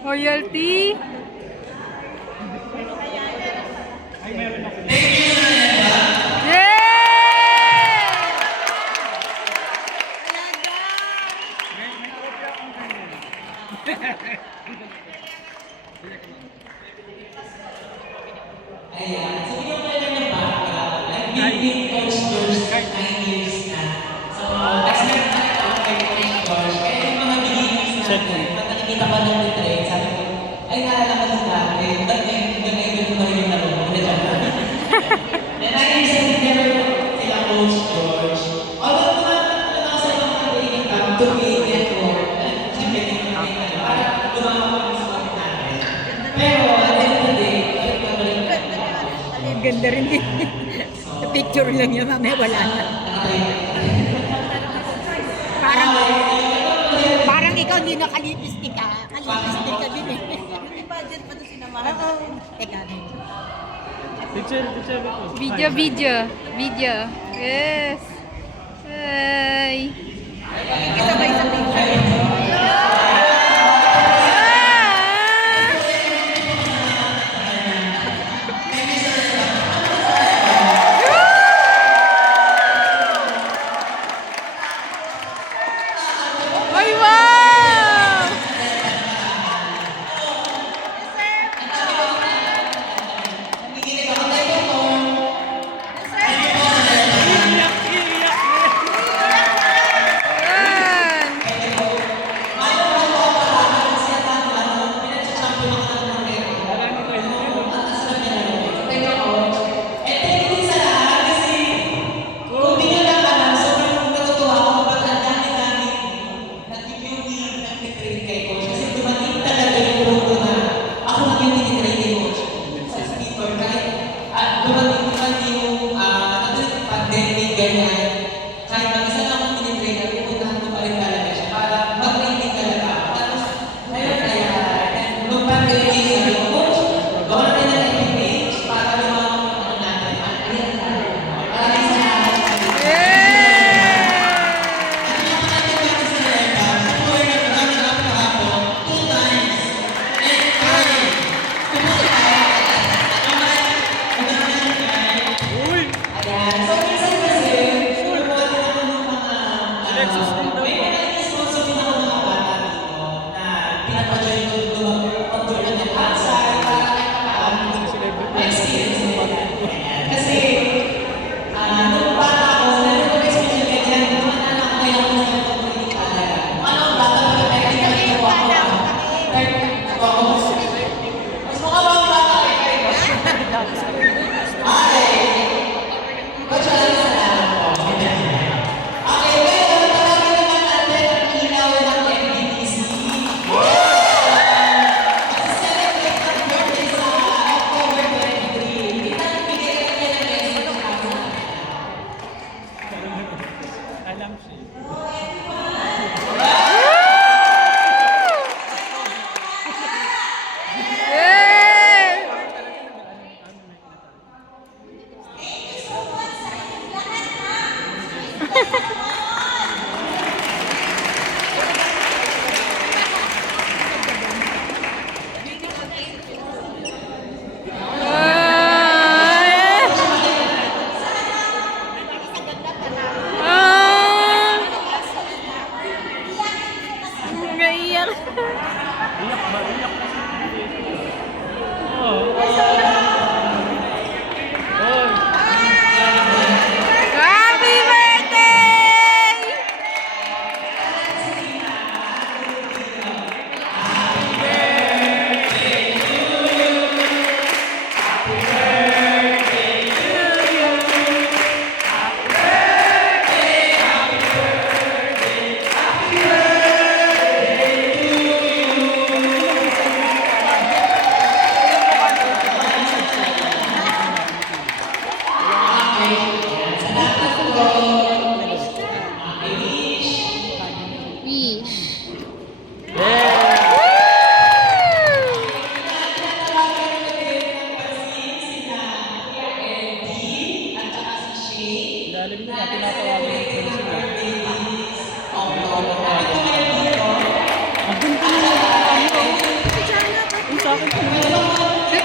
Royalty. Ayan. So, yung pala ng background, I've been with Coach George 9 years na. So, as meron na ako kay Coach George, kaya yung mga beginnings natin, pag nakikita ko ng retreat, sabi ko, ay naalala ko din dati, ba't ganun pa rin yung nalunod na dyan. Then, I said, never sila Coach George. Although, tumatang ako sa ibang mga kaibigan, to be network, siyempre, hindi ko namin para lumama ko sa mga natin. Pero, at the end of the day, Ganda rin din. Picture lang yun, mamaya wala na. Parang ikaw hindi nakalipistik ka. Kalipistik ka din eh. May budget pa ito sinamahan natin. Teka. Video. Yes. Hey. Kasabay sa picture. Ay, wow!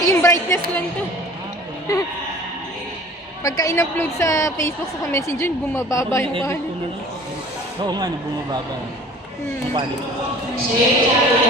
Yung brightness lang to. Pagka in-upload sa Facebook sa Messenger, bumababa yung Edit kanya. ko na lang. Oo nga, bumababa. Hmm. Ang quality.